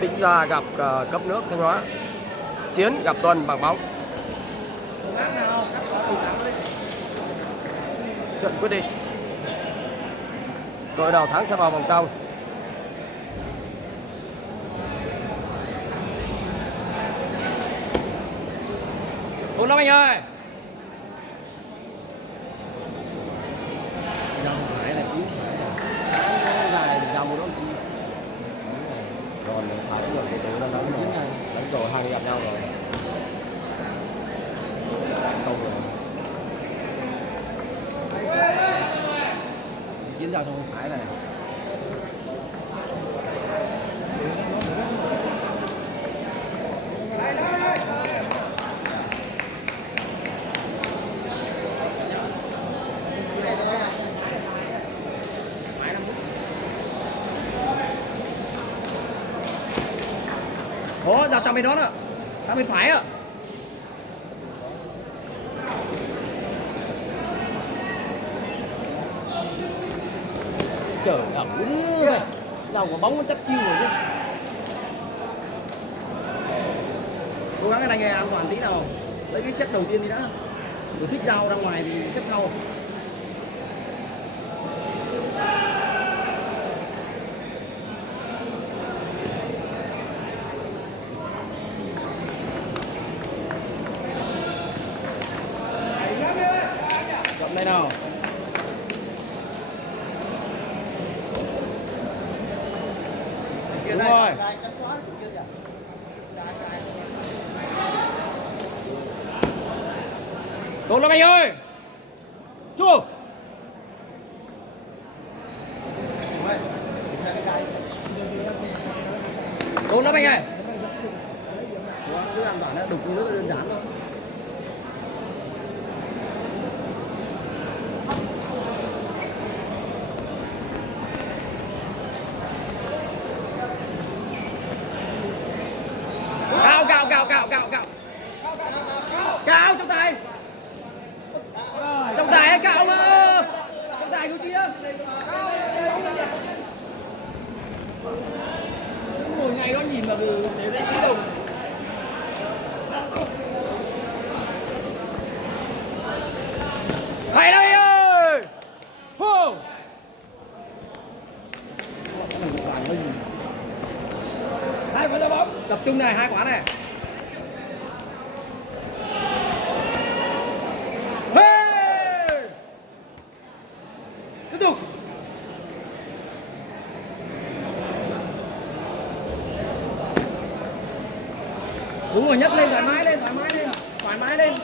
Tĩnh Gia gặp Cấp Nước Thanh Hóa. Chiến gặp Tuần bằng bóng. Trận quyết định. Đội nào thắng sẽ vào vòng trong. Bốn năm anh ơi. Dòng phải là cứu phải là dài thì dòng nó Rồi phải rồi từ từ nó đánh rồi hai người gặp nhau rồi. Không rồi. Chiến giao thông phải này. Ủa, dạo sang bên đó nè. Sang bên phải ạ. Trời ẩm mày. Dòng của bóng nó chắc chiêu rồi chứ. Cố gắng cái này an toàn tí nào. Lấy cái set đầu tiên đi đã. Rồi thích giao ra ngoài thì set sau. Chọn đây nào. Đúng rồi. Tốt lắm anh ơi. Chú. Tốt lắm anh ơi. Cứ an toàn đó, đục nước đơn giản thôi. Cao trong tay. Trong tay hay cao mà. Trong tay của kia. Ngồi ngay đó nhìn mà để đấy cái đồng. Hay lắm anh ơi. Hô. Hai quả ra bóng. Tập trung này, hai quả này. Tiếp tục. Đúng rồi, nhấc lên, thoải mái lên, thoải mái lên, thoải mái lên.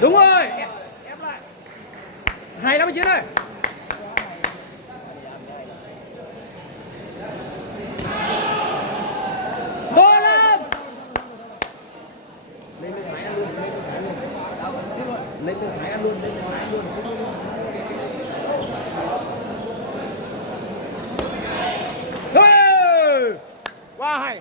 Đúng rồi, ép lại. Hay lắm Chiến ơi. Lên từ Thái ăn luôn, lên từ Thái ăn luôn. Wow, hay.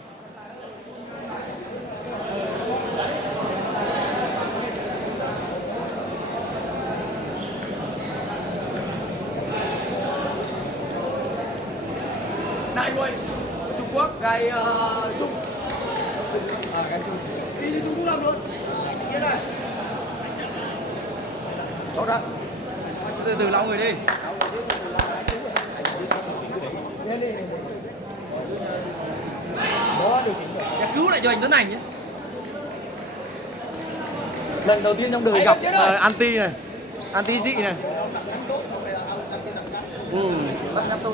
Này rồi, Trung Quốc gai Trung. Gai Trung. Đi Trung Quốc làm luôn. Kia này. Tốt đó. Từ từ lau người đi. Đó điều chỉnh rồi. Sẽ cứu lại cho anh Tuấn Anh nhé. Lần đầu tiên trong đời gặp anti này. Anti dị này. Bắt nhắm tốt.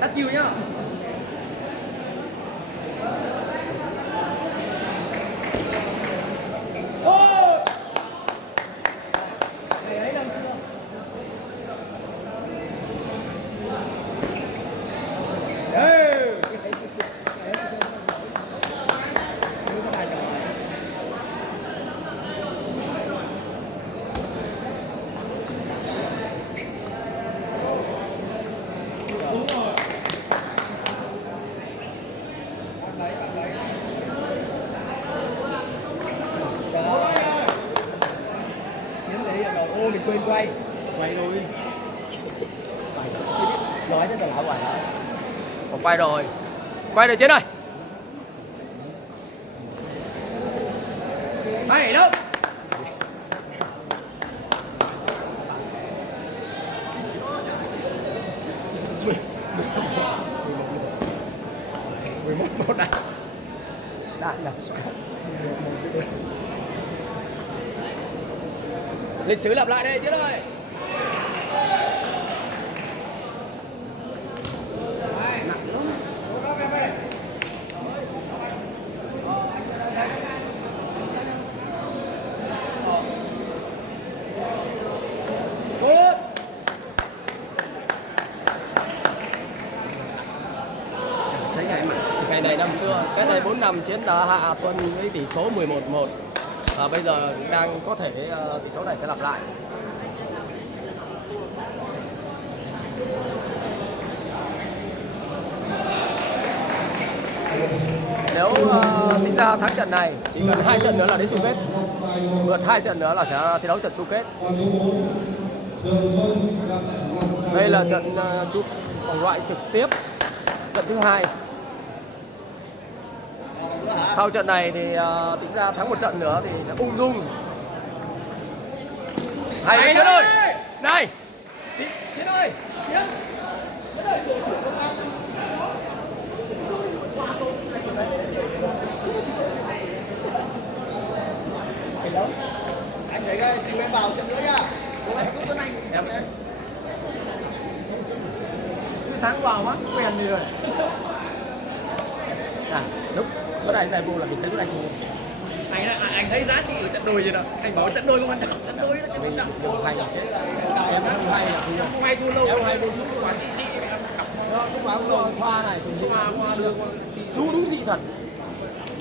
Tắt chiêu nhá. quên quay rồi. Nói cho tao lão quay đó. Quay rồi. Quay được trên ơi. Mày đâu? Một này. Đã nhập lịch sử lặp lại đây chứ ơi. Ngày này năm xưa, cái này 4 năm chiến đã hạ Tuân với tỷ số 11-1. Và bây giờ đang có thể tỷ số này sẽ lặp lại. Nếu tính ra thắng trận này, chỉ cần 2 trận nữa là đến chung kết. Vượt 2 trận nữa là sẽ thi đấu trận chung kết. Đây là trận chụp vòng loại trực tiếp, trận thứ 2. Sau trận này thì tính ra thắng một trận nữa thì sẽ ung dung. Hay Chiến ơi! Này! Chiến ơi! Chiến! Anh thấy cái tìm em vào trận nữa nha. Đẹp đấy. Thắng vào quá, quen đi rồi. Đúng. Cái này vô là mình thấy cái này thua. Anh thấy giá trị ở trận đôi gì đâu. Anh bảo trận đôi không quan trọng. Trận đôi là cái quan trọng. Em không hay là thua. Không hay thua lâu. Em hay thua chút quả dị em cặp. Cũng báo xoa này, Xoa được. thú đúng dị thật.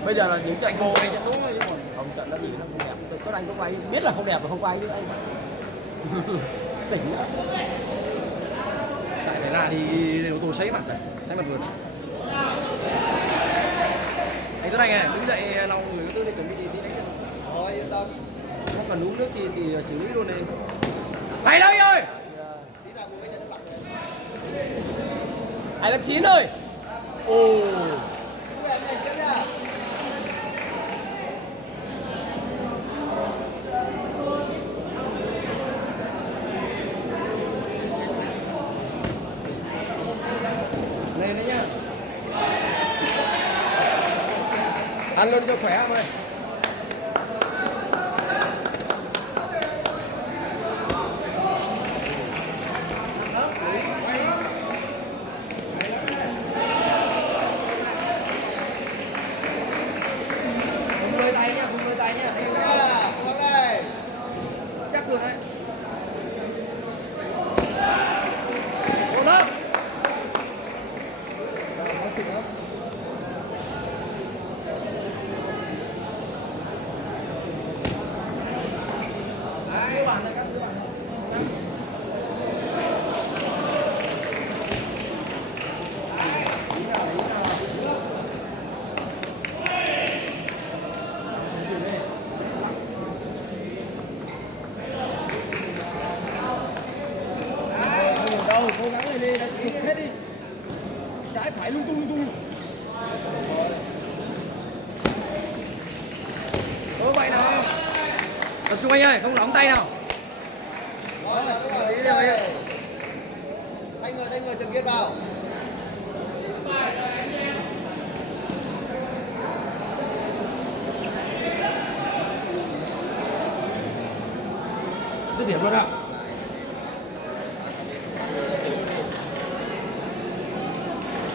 Bây giờ là những trận vô hay trận đúng rồi chứ còn không trận nó đi nó không đẹp. Các anh có quay biết là không đẹp mà không quay chứ anh. Tỉnh nữa. Tại phải ra thì ô tô sấy mặt này, sấy mặt vườn này. Anh Tuấn Anh à, đứng dậy lau người tôi đi chuẩn bị đi đánh trận. Thôi yên tâm. Không cần uống nước thì xử lý luôn đi. Hay đâu ơi. Anh làm 9 ơi. Ồ. Lên đấy nhá. Ăn luôn cho khỏe em ơi. Chắc luôn đấy. Ổn không? Cố gắng lên đi, đánh hết đi. Trái phải lung tung. Vậy nào. Tập trung anh ơi, không lỏng tay nào. Rồi, đúng rồi. Tay người Trần Kiên vào. Dứt điểm luôn ạ.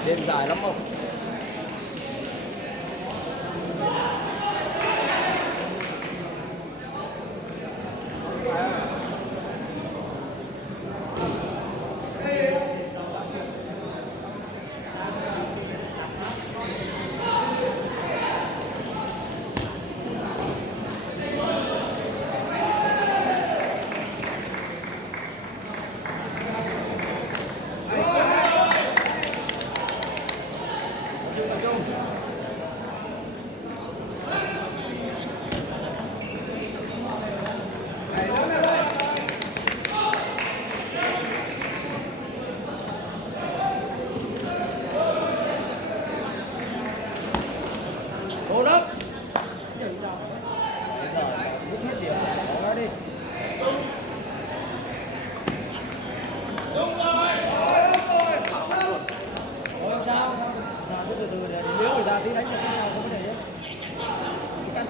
Đêm dài lắm không?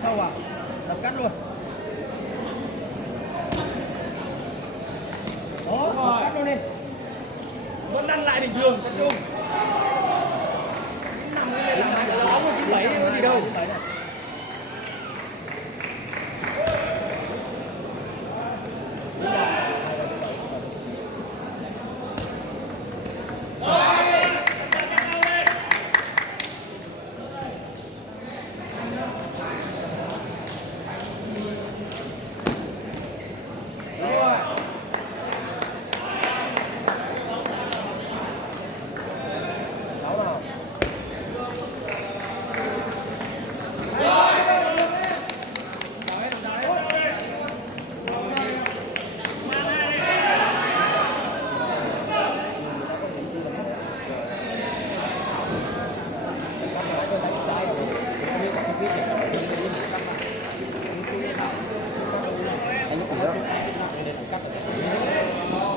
sâu vào, đập cắt luôn. Đó, đập cắt luôn đi. Vẫn lăn lại bình thường, tập trung. Nằm lên làm cái lóng của 97 có gì đâu.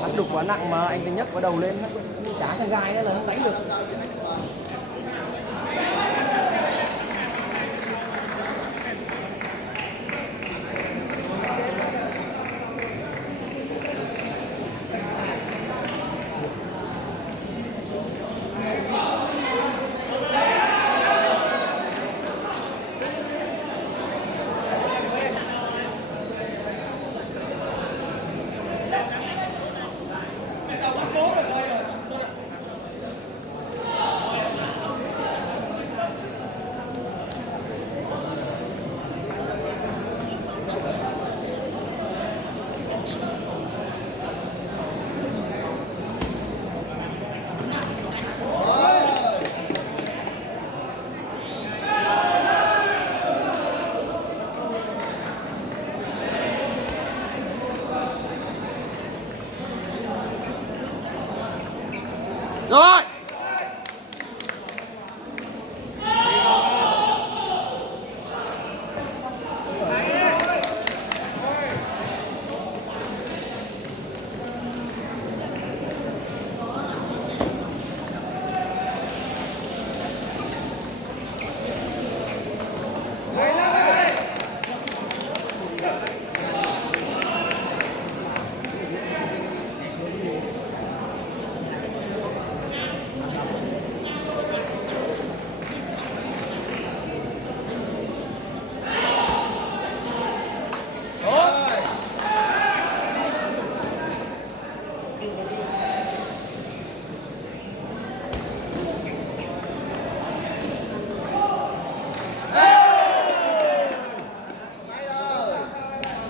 Bắn đục quá nặng mà anh phải nhấc cái đầu lên chả thằng gai nữa là không đánh được. Rồi.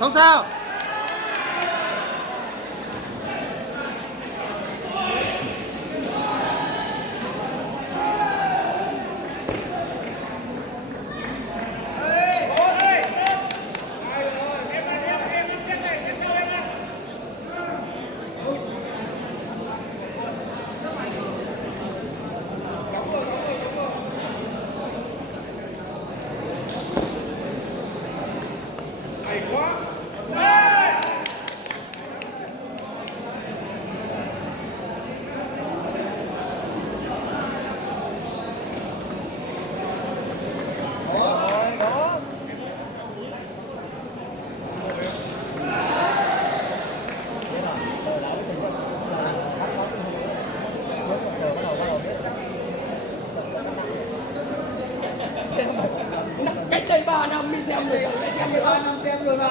Không sao. Cách đây 3 năm mình xem rồi. Cách đây 3 năm xem rồi mà.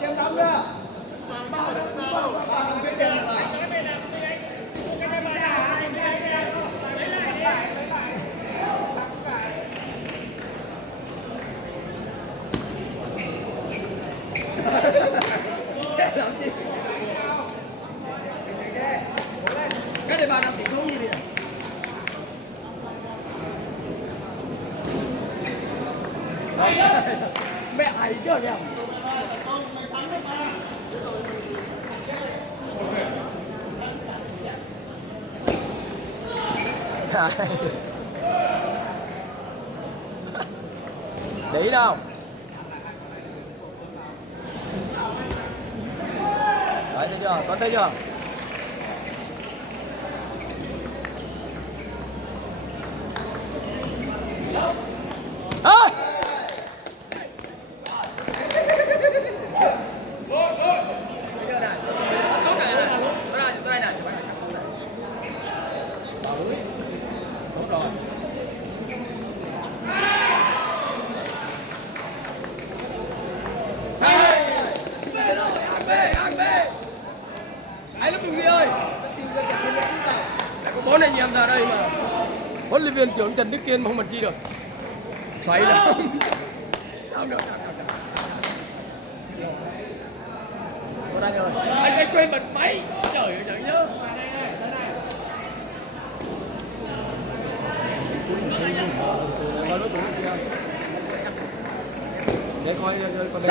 Xem lắm nữa. 3 năm biết xem rồi. Cách đây 3 năm thì không như thế này. Mẹ hay chưa nhỉ? Đấy đâu? Đấy, thấy chưa? Có thấy chưa? Ơi! máy lắm Tùng Duy ơi. Lại có 4 anh em ra đây mà. Huấn luyện viên trưởng Trần Đức Kiên mà không bật chi được. Xoáy lắm. Không được. Anh quên bật máy. Trời ơi trời nhớ. Để coi con